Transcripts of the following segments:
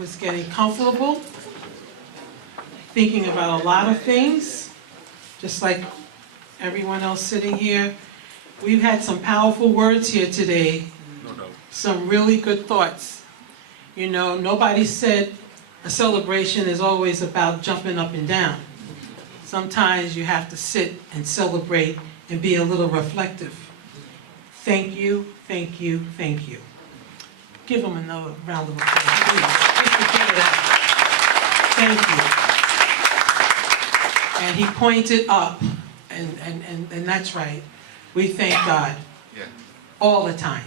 was getting comfortable, thinking about a lot of things, just like everyone else sitting here. We've had some powerful words here today, some really good thoughts. You know, nobody said a celebration is always about jumping up and down. Sometimes you have to sit and celebrate and be a little reflective. Thank you, thank you, thank you. Give them another round of applause, please. Just to give it out. Thank you. And he pointed up, and that's right. We thank God all the time.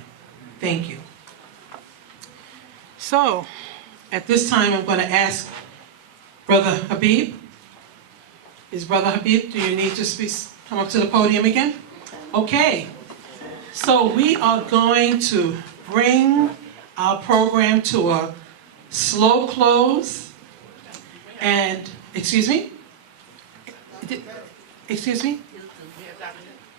Thank you. So, at this time, I'm going to ask Brother Habib. Is Brother Habib, do you need to come up to the podium again? Okay. So we are going to bring our program to a slow close. And, excuse me? Excuse me?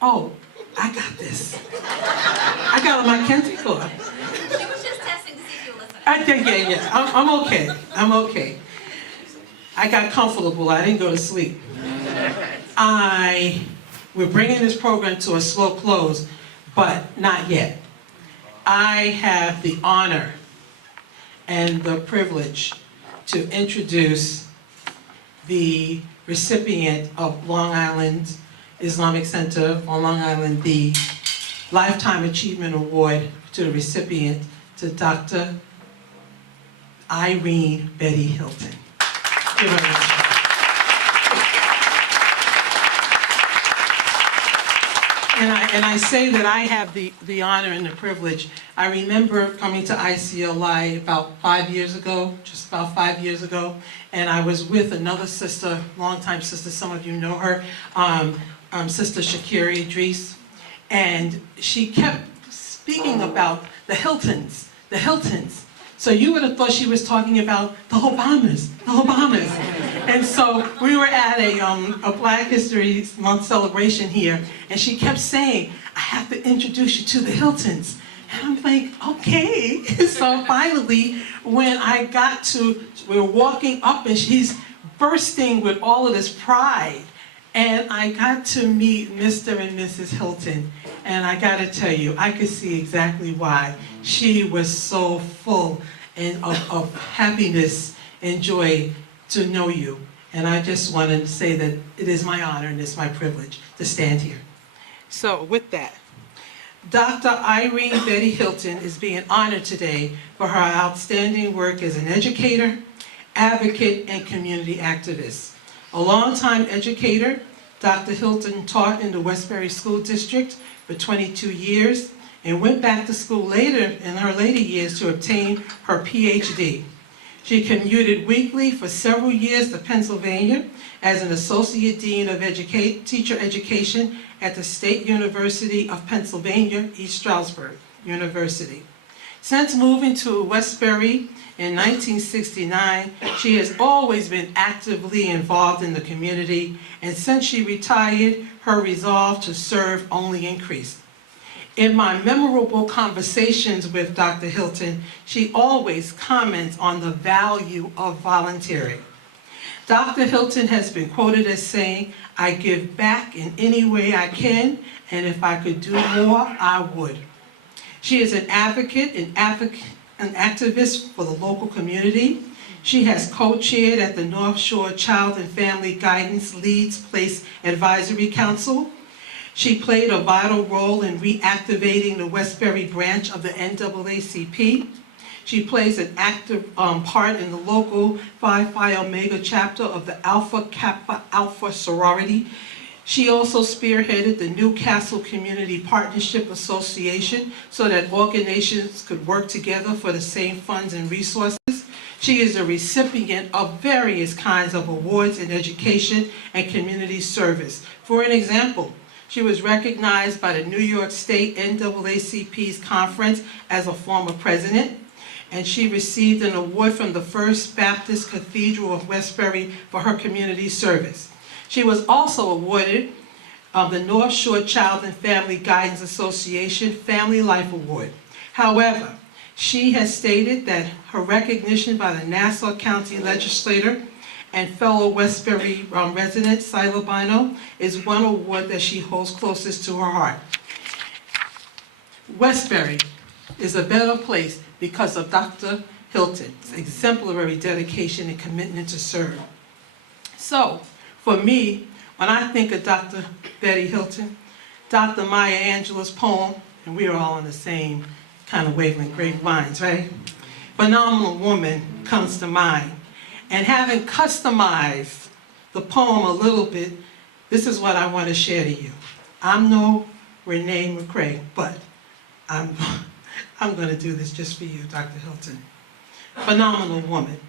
Oh, I got this. I got on my Kente floor. She was just testing to see if you were listening. Yeah. I'm okay. I'm okay. I got comfortable. I didn't go to sleep. We're bringing this program to a slow close, but not yet. I have the honor and the privilege to introduce the recipient of Long Island Islamic Center on Long Island, the Lifetime Achievement Award to the recipient, to Dr. Irene Betty Hylton. Give her a round. And I say that I have the honor and the privilege. I remember coming to icLi about 5 years ago, just about 5 years ago, and I was with another sister, longtime sister, some of you know her, Sister Shakira Idris, and she kept speaking about the Hyltons, the Hyltons. So you would have thought she was talking about the Obamas, the Obamas. And so we were at a Black History Month celebration here, and she kept saying, I have to introduce you to the Hyltons. And I'm like, okay. So finally, when I got to, we were walking up and she's bursting with all of this pride. And I got to meet Mr. and Mrs. Hylton. And I gotta tell you, I could see exactly why. She was so full of happiness and joy to know you. And I just wanted to say that it is my honor and it's my privilege to stand here. So with that, Dr. Irene Betty Hylton is being honored today for her outstanding work as an educator, advocate, and community activist. A longtime educator, Dr. Hylton taught in the Westbury School District for 22 years and went back to school later in her later years to obtain her PhD. She commuted weekly for several years to Pennsylvania as an Associate Dean of Teacher Education at the State University of Pennsylvania, East Stroudsburg University. Since moving to Westbury in 1969, she has always been actively involved in the community, and since she retired, her resolve to serve only increased. In my memorable conversations with Dr. Hylton, she always comments on the value of volunteering. Dr. Hylton has been quoted as saying, I give back in any way I can, and if I could do more, I would. She is an advocate, an activist for the local community. She has co-chaired at the North Shore Child and Family Guidance Leads Place Advisory Council. She played a vital role in reactivating the Westbury branch of the NAACP. She plays an active part in the local Phi Phi Omega chapter of the Alpha Kappa Alpha sorority. She also spearheaded the Newcastle Community Partnership Association so that organizations could work together for the same funds and resources. She is a recipient of various kinds of awards in education and community service. For an example, she was recognized by the New York State NAACP's conference as a former president, and she received an award from the First Baptist Cathedral of Westbury for her community service. She was also awarded the North Shore Child and Family Guidance Association Family Life Award. However, She has stated that her recognition by the Nassau County Legislature and fellow Westbury resident, Celebratio, is one award that she holds closest to her heart. Westbury is a better place because of Dr. Hylton's exemplary dedication and commitment to serve. So, for me, when I think of Dr. Betty Hylton, Dr. Maya Angelou's poem, and we are all on the same kind of wavelength, grapevines, right? Phenomenal Woman comes to mind. And having customized the poem a little bit, this is what I want to share to you. I'm no Renee McCrae, but I'm going to do this just for you, Dr. Hylton. Phenomenal woman.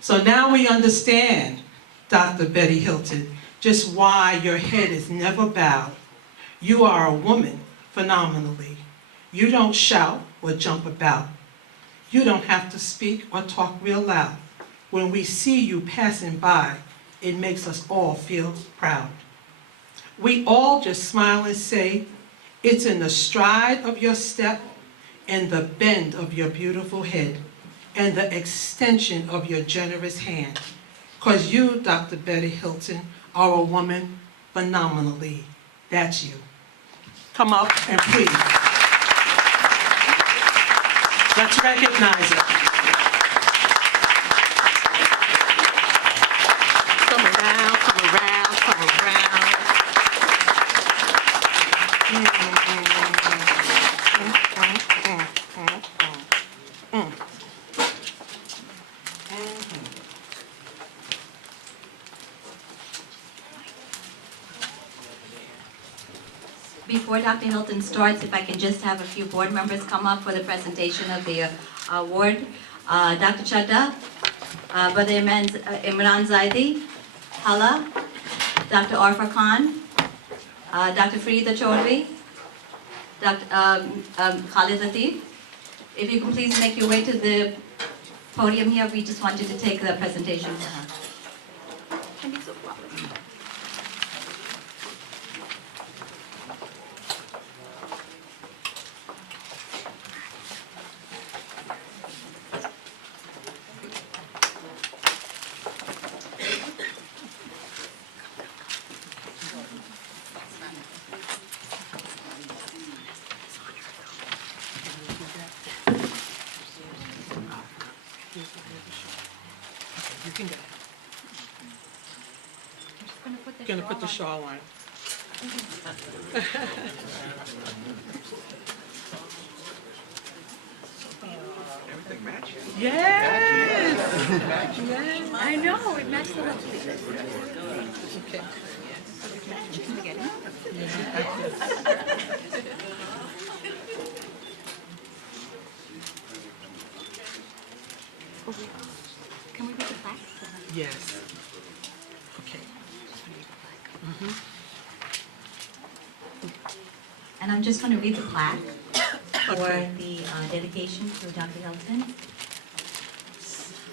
So now we understand, Dr. Betty Hylton, just why your head is never bowed. You are a woman phenomenally. You don't shout or jump about. You don't have to speak or talk real loud. When we see you passing by, it makes us all feel proud. We all just smile and say, it's in the stride of your step, and the bend of your beautiful head, and the extension of your generous hand. 'Cause you, Dr. Betty Hylton, are a woman phenomenally. That's you. Come up and please. Let's recognize it. Come around, come around, come around. Before Dr. Hylton starts, if I can just have a few board members come up for the presentation of the award. Dr. Chadda, Brother Imran Zaidi, Hala, Dr. Arfa Khan, Dr. Farida Chaudhry, Dr. Khalid Latif. If you can please make your way to the podium here, we just wanted to take the presentation for her. You can go. I'm gonna put the shawl on. Everything matches. Yes. Yes. I know, it matches the Okay. Can we put the plaque? Yes. Okay. And I'm just going to read the plaque for the dedication to Dr. Hylton.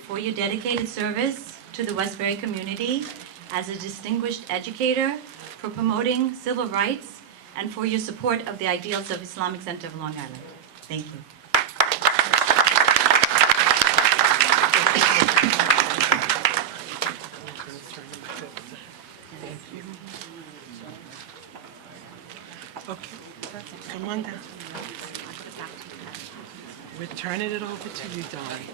For your dedicated service to the Westbury community as a distinguished educator, for promoting civil rights, and for your support of the ideals of Islamic Center of Long Island. Thank you. Okay, come on down. We're turning it over to you, darling.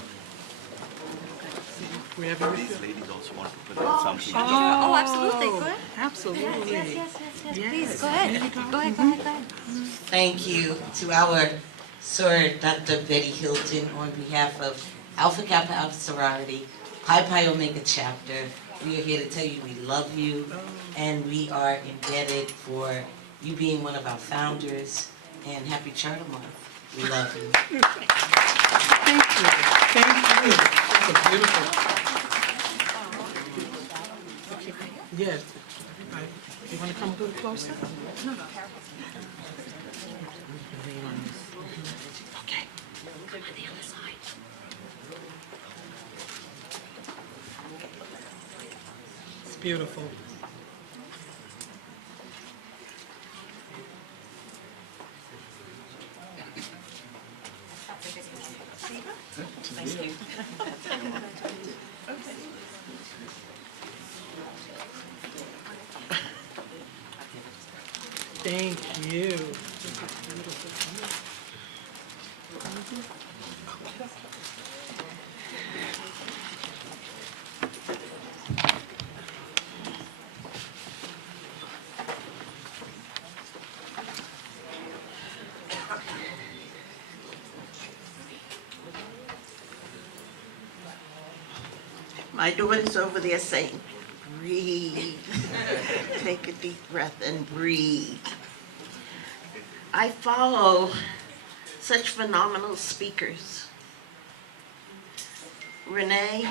Wherever you These feel. ladies also want to present something. Oh, absolutely. Go ahead. Absolutely. Yes. Please, go ahead. Go ahead. Thank you to our Sir Dr. Betty Hylton on behalf of Alpha Kappa Alpha Sorority, Pi Pi Omega Chapter. We are here to tell you we love you, and we are indebted for you being one of our founders, and happy Charter Month. We love you. Thank you. Thank you. That's a beautiful. Yes. Right. You want to come a little closer? No. Okay. On the other side. It's beautiful. Thank you. My daughter's over there saying, breathe. Take a deep breath and breathe. I follow such phenomenal speakers. Renee,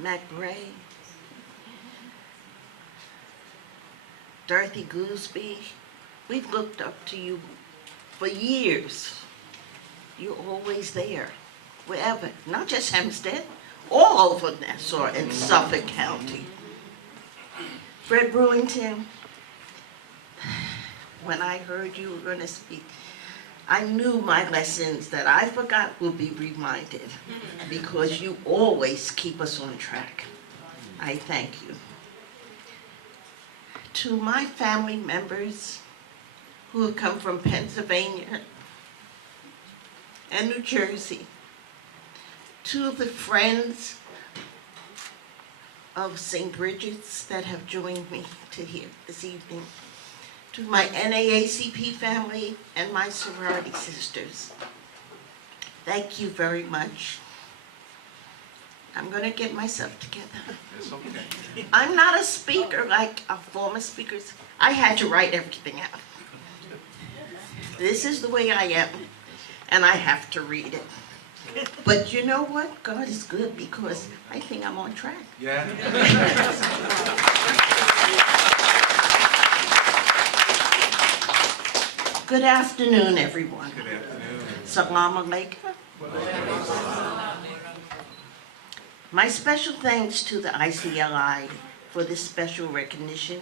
McBray, Dorothy Gooseby. We've looked up to you for years. You're always there, wherever, not just Hempstead, all over Nassau and Suffolk County. Fred Brewington, when I heard you were going to speak, I knew my lessons that I forgot will be reminded because you always keep us on track. I thank you. To my family members who have come from Pennsylvania and New Jersey, to the friends of St. Bridget's that have joined me to here this evening, to my NAACP family and my sorority sisters, thank you very much. I'm going to get myself together. It's okay. I'm not a speaker like our former speakers. I had to write everything out. This is the way I am, and I have to read it. But you know what? God is good because I think I'm on track. Yeah. Good afternoon, everyone. Good afternoon. Salam alaikum. My special thanks to the icLi for this special recognition.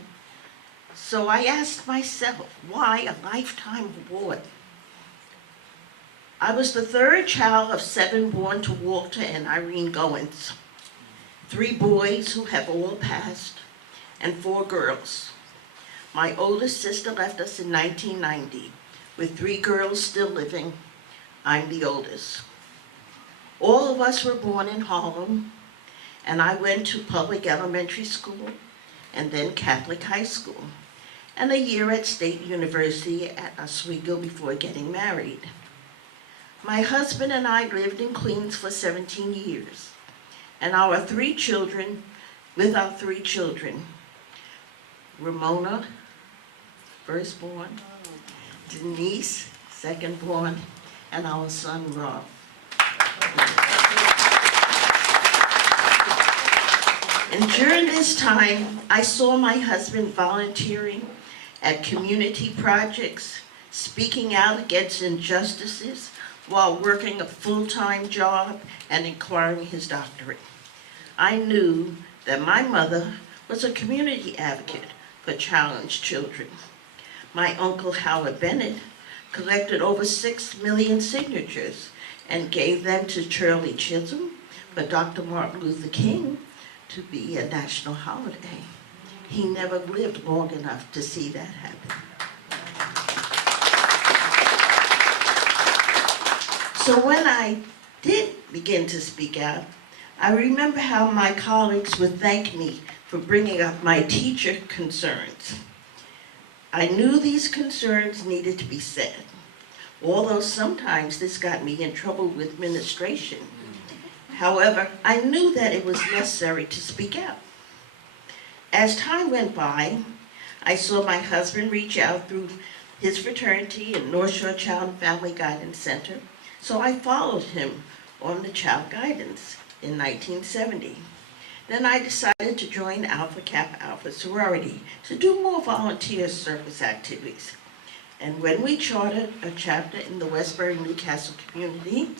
So I asked myself, why a lifetime award? I was the third child of 7 born to Walter and Irene Goins, 3 boys who have all passed, and 4 girls. My oldest sister left us in 1990, with 3 girls still living. I'm the oldest. All of us were born in Harlem, and I went to public elementary school, and then Catholic high school, and a year at State University at Oswego before getting married. My husband and I lived in Queens for 17 years, and our 3 children, with our 3 children, Ramona, firstborn, Denise, secondborn, and our son, Rob. And during this time, I saw my husband volunteering at community projects, speaking out against injustices while working a full-time job and acquiring his doctorate. I knew that my mother was a community advocate for challenged children. My uncle Howard Bennett collected over 6 million signatures and gave them to Shirley Chisholm for Dr. Martin Luther King to be a national holiday. He never lived long enough to see that happen. So when I did begin to speak out, I remember how my colleagues would thank me for bringing up my teacher concerns. I knew these concerns needed to be said, although sometimes this got me in trouble with administration. However, I knew that it was necessary to speak out. As time went by, I saw my husband reach out through his fraternity in North Shore Child and Family Guidance Center, so I followed him on the Child Guidance in 1970. Then I decided to join Alpha Kappa Alpha sorority to do more volunteer service activities. And when we chartered a chapter in the Westbury Newcastle community,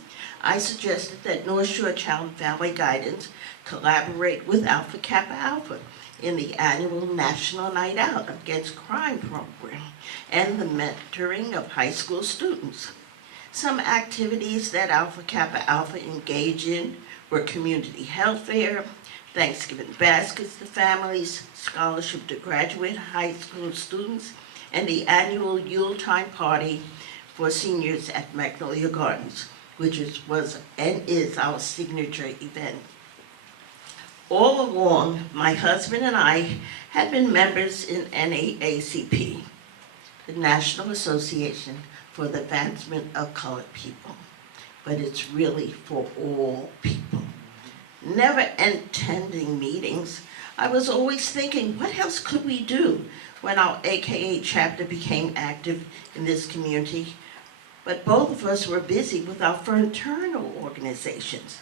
I suggested that North Shore Child and Family Guidance collaborate with Alpha Kappa Alpha in the annual National Night Out Against Crime program and the mentoring of high school students. Some activities that Alpha Kappa Alpha engage in were community health fair, Thanksgiving baskets to families, scholarship to graduate high school students, and the annual Yuletide party for seniors at Magnolia Gardens, which was and is our signature event. All along, my husband and I had been members in NAACP, the National Association for the Advancement of Colored People, but it's really for all people. Never attending meetings, I was always thinking, what else could we do when our AKA chapter became active in this community? But both of us were busy with our fraternal organizations.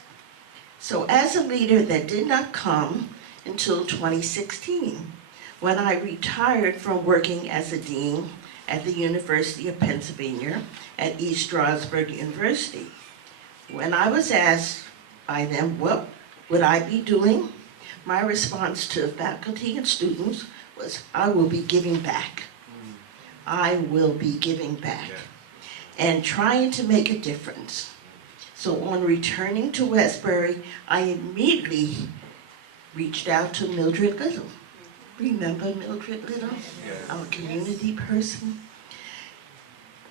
So as a leader that did not come until 2016, when I retired from working as a dean at the University of Pennsylvania at East Stroudsburg University. When I was asked by them what would I be doing, my response to faculty and students was, I will be giving back. I will be giving back and trying to make a difference. So on returning to Westbury, I immediately reached out to Mildred Little. Remember Mildred Little, our community person?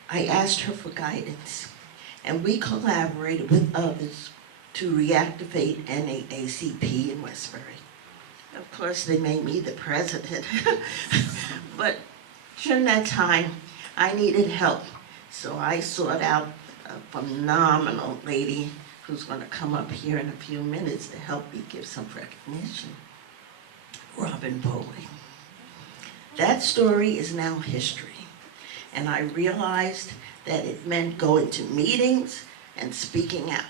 I asked her for guidance, and we collaborated with others to reactivate NAACP in Westbury. Of course, they made me the president, but during that time, I needed help. So I sought out a phenomenal lady who's going to come up here in a few minutes to help me give some recognition. Robin Bowling. That story is now history, and I realized that it meant going to meetings and speaking out.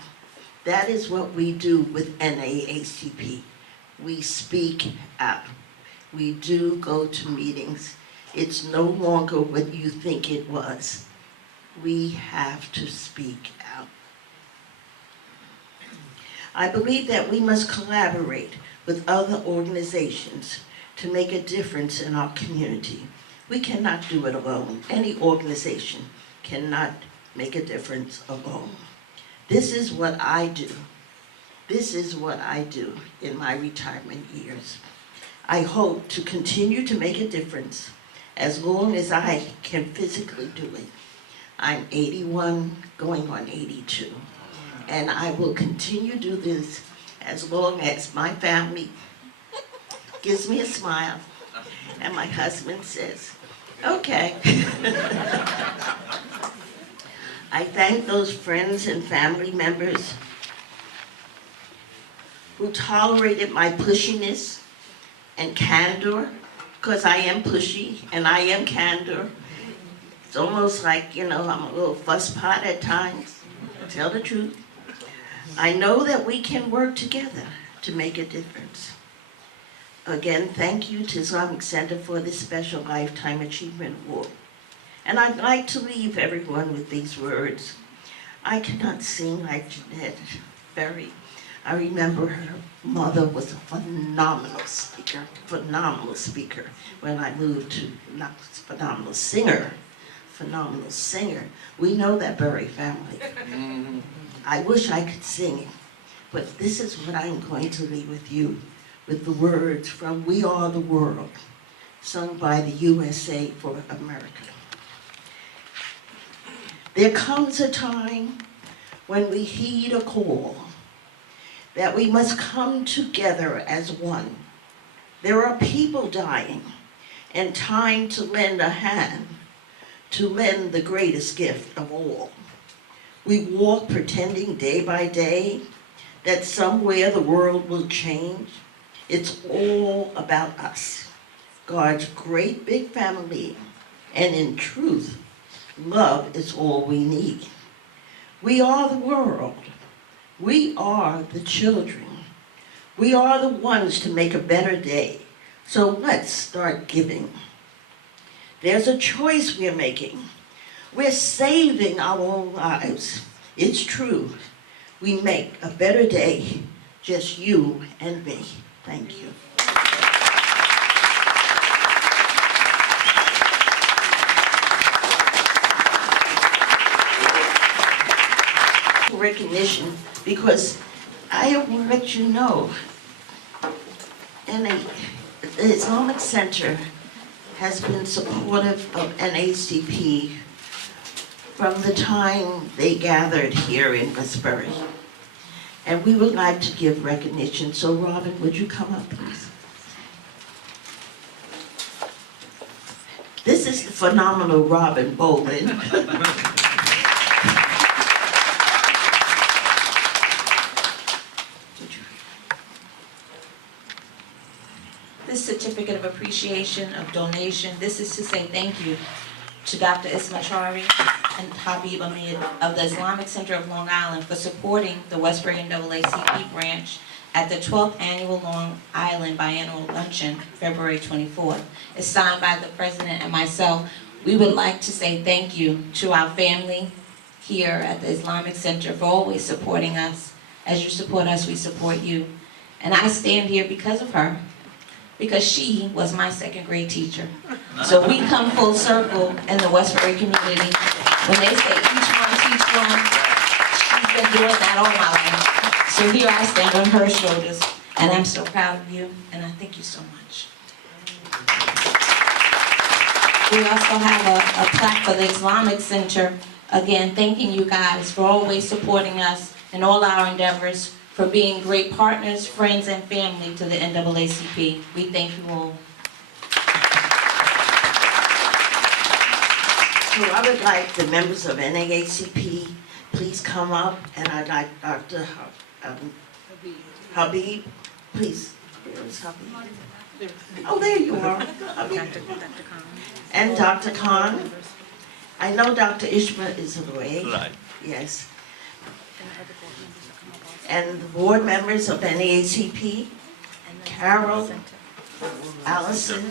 That is what we do with NAACP. We speak out. We do go to meetings. It's no longer what you think it was. We have to speak out. I believe that we must collaborate with other organizations to make a difference in our community. We cannot do it alone. Any organization cannot make a difference alone. This is what I do. This is what I do in my retirement years. I hope to continue to make a difference as long as I can physically do it. I'm 81, going on 82, and I will continue to do this as long as my family gives me a smile and my husband says, okay. I thank those friends and family members who tolerated my pushiness and candor, because I am pushy and I am candor. It's almost like, I'm a little fusspot at times, to tell the truth. I know that we can work together to make a difference. Again, thank you to Islamic Center for this special Lifetime Achievement Award. And I'd like to leave everyone with these words. I cannot sing like Jeanette Berry. I remember her mother was a phenomenal speaker when I moved to, not phenomenal singer. We know that Berry family. I wish I could sing it, but this is what I'm going to leave with you, with the words from We Are the World, sung by the USA for America. There comes a time when we heed a call that we must come together as one. There are people dying, and time to lend a hand, to lend the greatest gift of all. We walk pretending day by day that somewhere the world will change. It's all about us, God's great big family, and in truth, love is all we need. We are the world. We are the children. We are the ones to make a better day. So let's start giving. There's a choice we're making. We're saving our own lives. It's true. We make a better day, just you and me. Thank you. Recognition, because I want to let you know the Islamic Center has been supportive of NACP from the time they gathered here in Westbury. And we would like to give recognition. So Robin, would you come up, please? This is the phenomenal Robin Bowman. This certificate of appreciation, of donation, this is to say thank you to Dr. Ismachari and Habib Ahmed of the Islamic Center of Long Island for supporting the Westbury NAACP branch at the 12th Annual Long Island Biennial Luncheon, February 24th. It's signed by the President and myself. We would like to say thank you to our family here at the Islamic Center for always supporting us. As you support us, we support you. And I stand here because of her, because she was my second grade teacher. So we come full circle in the Westbury community. When they say each one teach one, she's been doing that all my life. So here I stand on her shoulders, and I'm so proud of you, and I thank you so much. We also have a plaque for the Islamic Center, again, thanking you guys for always supporting us in all our endeavors, for being great partners, friends, and family to the NAACP. We thank you all. So I would like the members of NAACP, please come up, and I'd like Dr. Habib, please. Where is Habib? Oh, there you are. Habib. And Dr. Khan. I know Dr. Ishma is away. Right. Yes. And the board members of NAACP, Carol, Allison.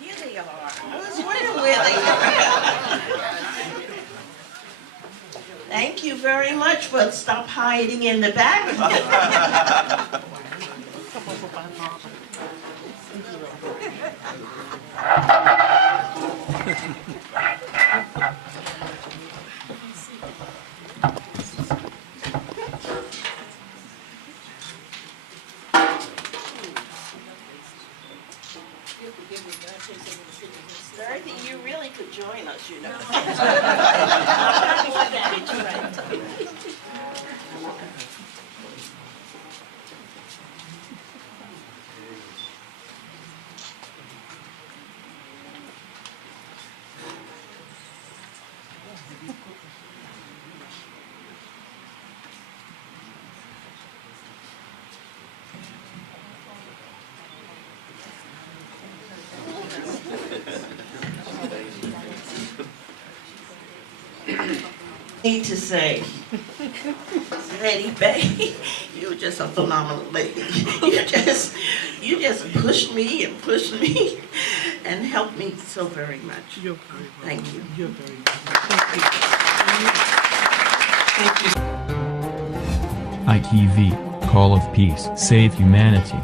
Here they are. I was wondering where they are. Thank you very much, but stop hiding in the back. Dorothy, you really could join us, you know. Need to say, Lady Bay, you're just a phenomenal lady. You just pushed me and helped me so very much. You're very welcome. Thank you. You're very welcome. Thank you. ITV, Call of Peace, Save Humanity.